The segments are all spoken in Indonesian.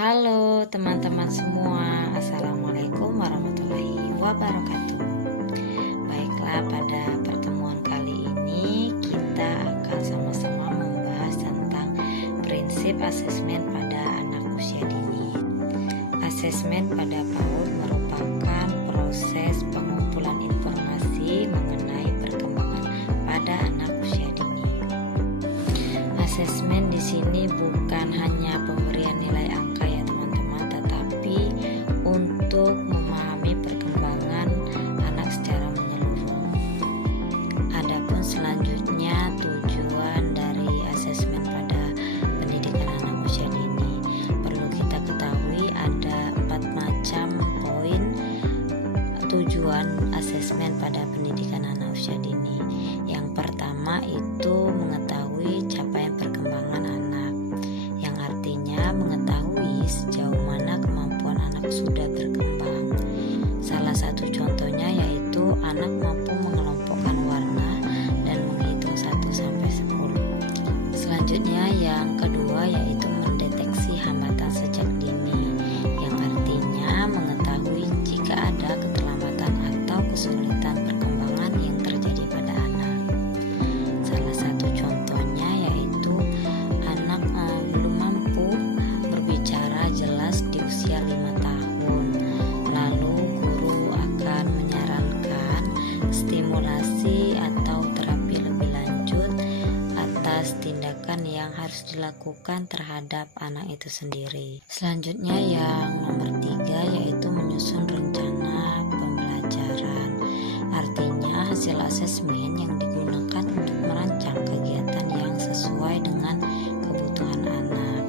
Halo teman-teman semua, Assalamualaikum warahmatullahi wabarakatuh. Baiklah, pada pertemuan kali ini kita akan sama-sama membahas tentang prinsip asesmen pada anak usia dini. Asesmen pada PAUD merupakan proses pengumpulan informasi mengenai perkembangan pada anak usia dini. Asesmen di sini bukan hanya pemberian nilai angka ya teman-teman, tetapi untuk memahami perkembangan anak secara menyeluruh. Adapun selanjutnya tujuan dari asesmen pada pendidikan anak usia dini, perlu kita ketahui ada 4 macam poin tujuan asesmen pada pendidikan anak usia dini. Yang pertama itu mengetahui capaian perkembangan anak, yang artinya mengetahui sejauh mana kemampuan anak sudah berkembang. Salah satu contohnya yaitu anak mampu mengelompokkan warna dan menghitung 1 sampai 10. Selanjutnya yang kedua yaitu mendeteksi hambatan sejak dini, yang artinya mengetahui jika ada keterlambatan atau kesulitan perkembangan yang terjadi pada anak. Salah satu contohnya yaitu anak belum mampu berbicara jelas di usia 5 tahun. Lalu guru akan menyarankan stimulasi atau terapi lebih lanjut atas tindakan yang harus dilakukan terhadap anak itu sendiri. Selanjutnya yang nomor 3 yaitu menyusun rencana pembelajaran. Artinya hasil asesmen yang digunakan untuk merancang kegiatan yang sesuai dengan kebutuhan anak.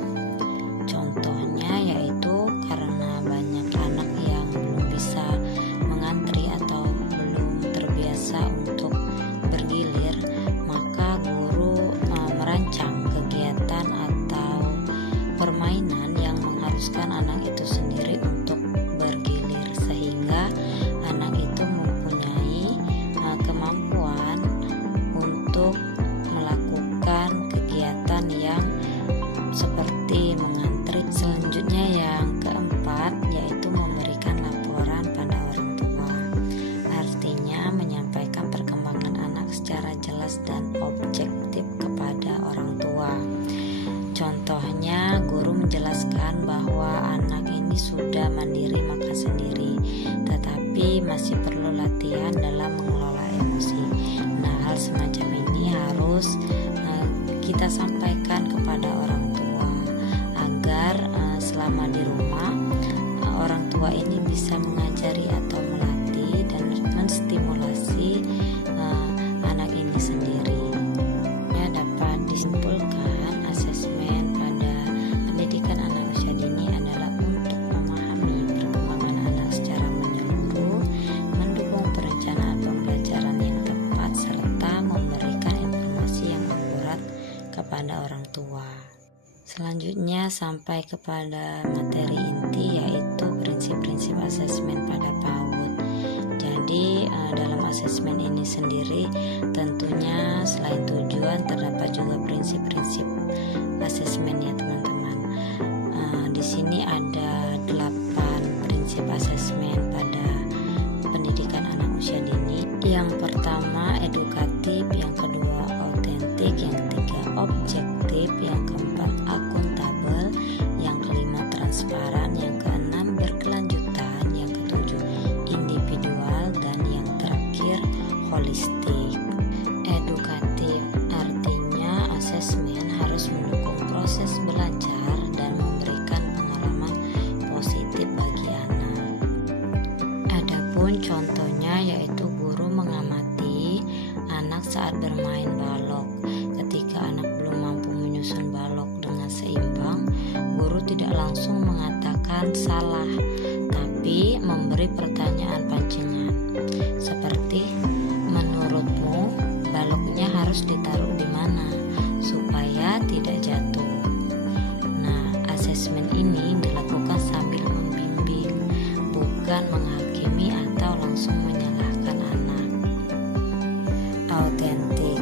Contohnya yaitu karena banyak anak yang belum bisa mengantri atau belum terbiasa untuk bergilir, maka guru merancang kegiatan atau permainan yang mengharuskan anak itu sendiri untuk bergilir, sehingga anak itu mempunyai kemampuan untuk melakukan kegiatan yang seperti mengantri. Selanjutnya yang keempat yaitu memberikan laporan pada orang tua. Artinya menyampaikan perkembangan anak secara jelas dan objektif kepada orang tua. Contohnya guru menjelaskan bahwa anak ini sudah mandiri makan sendiri, tetapi masih perlu latihan dalam mengelola emosi. Nah, hal semacam ini harus kita sampaikan kepada orang tua agar selama di rumah orang tua ini bisa mengajari atau melatih dan menstimulasi anak ini sendiri. Ya, dapat disimpulkan asesmen pada pendidikan anak usia dini adalah untuk memahami perkembangan anak secara menyeluruh, mendukung perencanaan pembelajaran yang tepat, serta memberikan informasi yang akurat kepada orang tua. Selanjutnya sampai kepada materi inti yaitu prinsip-prinsip asesmen pada PAUD. Jadi dalam asesmen ini sendiri tentunya selain tujuan terdapat juga prinsip-prinsip asesmen ya teman-teman. Di sini ada 8 prinsip asesmen pada pendidikan anak usia dini. Yang pertama edukatif, yang kedua autentik, yang ketiga objektif, yang keempat akuntabel, yang kelima transparan, yang keenam berkelanjutan, yang ketujuh individual, dan yang terakhir holistik. Edukatif artinya asesmen harus mendukung proses belajar dan memberikan pengalaman positif bagi anak. Adapun contohnya yaitu guru mengamati anak saat bermain balok. Ketika anak belum mampu menyusun balok dengan seimbang, guru tidak langsung mengatakan salah, tapi memberi pertanyaan pancingan seperti, menurutmu baloknya harus ditaruh di mana supaya tidak jatuh. Nah, asesmen ini dilakukan sambil membimbing, bukan menghakimi atau langsung menyalahkan anak. Autentik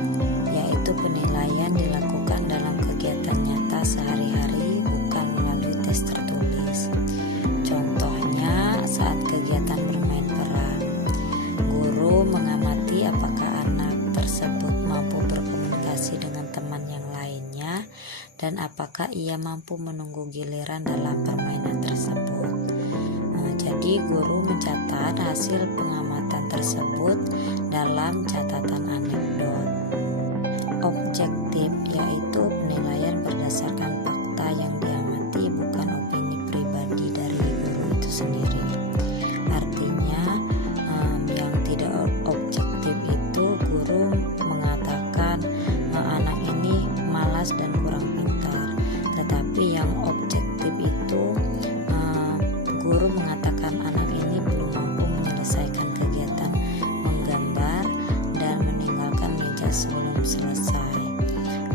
yaitu penilaian dilakukan dalam kegiatan nyata sehari-hari, bukan melalui tes tertulis. dan apakah ia mampu menunggu giliran dalam permainan tersebut. Jadi guru mencatat hasil pengamatan tersebut dalam catatan anekdot. Objektif yaitu penilaian berdasarkan fakta yang diamati, bukan opini pribadi dari guru itu sendiri. Artinya yang tidak objektif itu guru mengatakan anak ini malas dan kurang pintar, tetapi yang objektif itu guru mengatakan anak ini belum mampu menyelesaikan kegiatan menggambar dan meninggalkan meja sebelum selesai.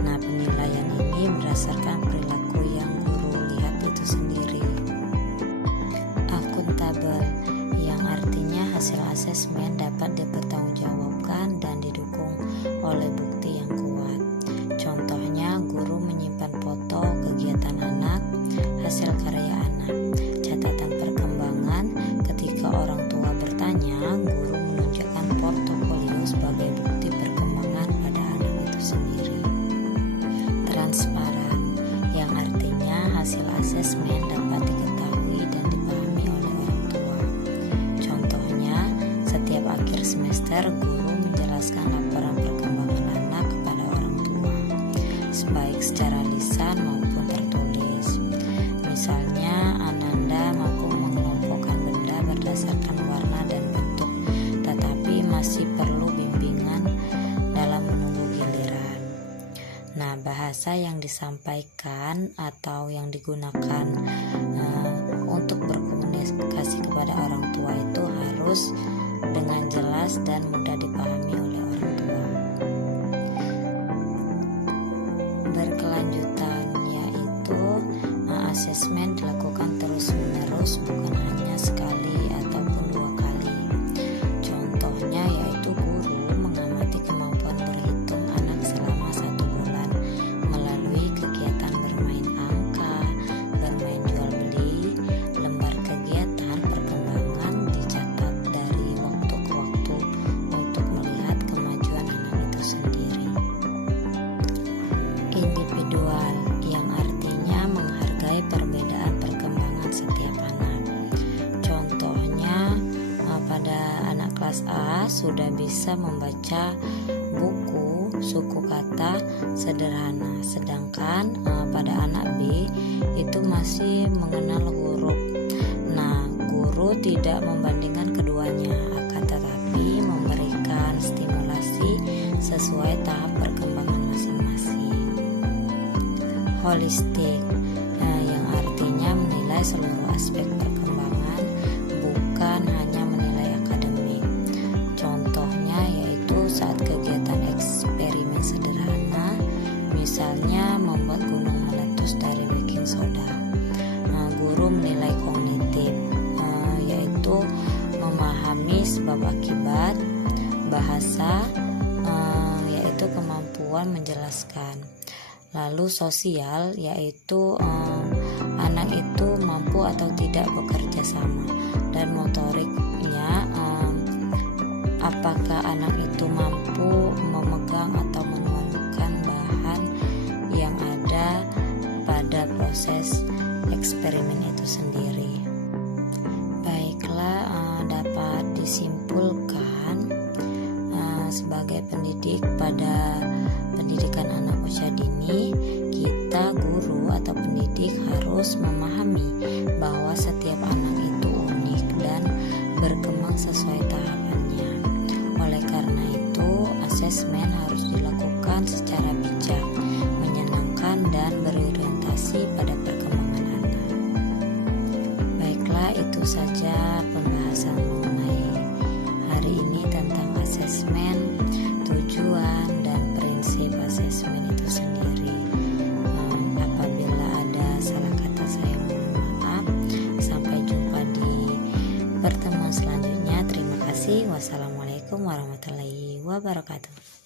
Nah, penilaian ini berdasarkan perilaku yang guru lihat itu sendiri. Akuntabel, yang artinya hasil asesmen dapat dipertanggungjawabkan dan didukung oleh bukti yang kuat. Contohnya, guru menyimpan foto kegiatan anak, hasil karya anak, catatan perkembangan. Ketika orang tua bertanya, guru menunjukkan portofolio sebagai bukti perkembangan pada anak itu sendiri. Transparan, yang artinya hasil asesmen dapat diketahui dan dipahami oleh orang tua. Contohnya, setiap akhir semester guru menjelaskan laporan perkembangan anak kepada orang tua, baik secara lisan maupun tertulis. Misalnya, Ananda mampu mengelompokkan benda berdasarkan warna dan bentuk, tetapi masih perlu bimbingan dalam menunggu giliran. Nah, bahasa yang disampaikan atau yang digunakan untuk berkomunikasi kepada orang tua itu harus dengan jelas dan mudah dipahami oleh orang tua. Berkelanjutan, yaitu asesmen dilakukan terus-menerus, bukan hanya sekali ataupun 2 kali. Contohnya yaitu guru mengamati kemampuan berhitung anak selama 1 bulan melalui kegiatan bermain angka, bermain jual beli, lembar kegiatan perkembangan dicatat dari waktu ke waktu untuk melihat kemajuan anak itu sendiri. Individual, yang artinya menghargai perbedaan perkembangan setiap anak. Contohnya, pada anak kelas A sudah bisa membaca buku suku kata sederhana, sedangkan pada anak B itu masih mengenal huruf. Nah, guru tidak membandingkan keduanya, akan tetapi memberikan stimulasi sesuai tahap perkembangan masing-masing. Holistik, yang artinya menilai seluruh aspek perkembangan, bukan hanya menilai akademik. Contohnya yaitu saat kegiatan eksperimen sederhana, misalnya membuat gunung meletus dari baking soda. Guru menilai kognitif, yaitu memahami sebab akibat. Bahasa, yaitu kemampuan menjelaskan. Lalu sosial, yaitu anak itu mampu atau tidak bekerja sama. Dan motoriknya, apakah anak itu mampu memegang atau menemukan bahan yang ada pada proses eksperimen itu sendiri. Baiklah, dapat disimpulkan sebagai pendidik pada pendidikan anak usia dini, kita guru atau pendidik harus memahami bahwa setiap anak itu unik dan berkembang sesuai tahapannya. Oleh karena itu, asesmen harus dilakukan secara bijak, menyenangkan dan berorientasi pada perkembangan anak. Baiklah, itu saja pembahasan mengenai hari ini tentang asesmen, tujuan dan prinsip asesmen itu sendiri. Apabila ada salah kata, saya mohon maaf. Sampai jumpa di pertemuan selanjutnya. Terima kasih. Wassalamualaikum warahmatullahi wabarakatuh.